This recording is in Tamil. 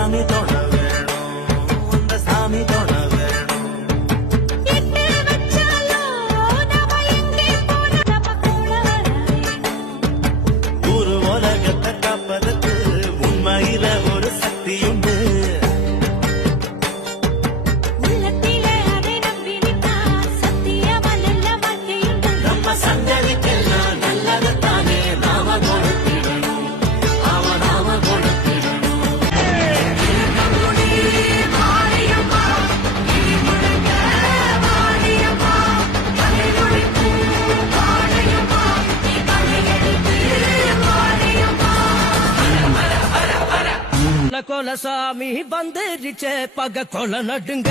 சாமி தொட வேணும் அந்த சாமி தொட வேணும். ஒரு உலகத்தை காப்பதற்கு உண்மையில கோலசாமி வந்துருச்சே. பக கொல நடுங்க.